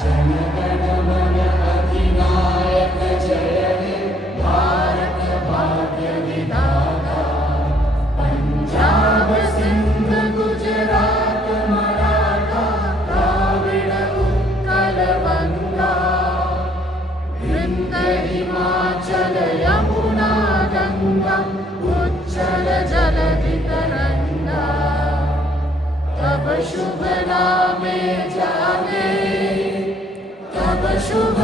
जनगण मन अधिनायक जय हे भारत भाग्य विधाता पंजाब सिंध गुजरात मराठा द्राविड उत्कल गंगा वृंद हिमाचल यमुना गंगा उच्चल जलधि तरंगा तब शुभ नामे जागे तब शुभ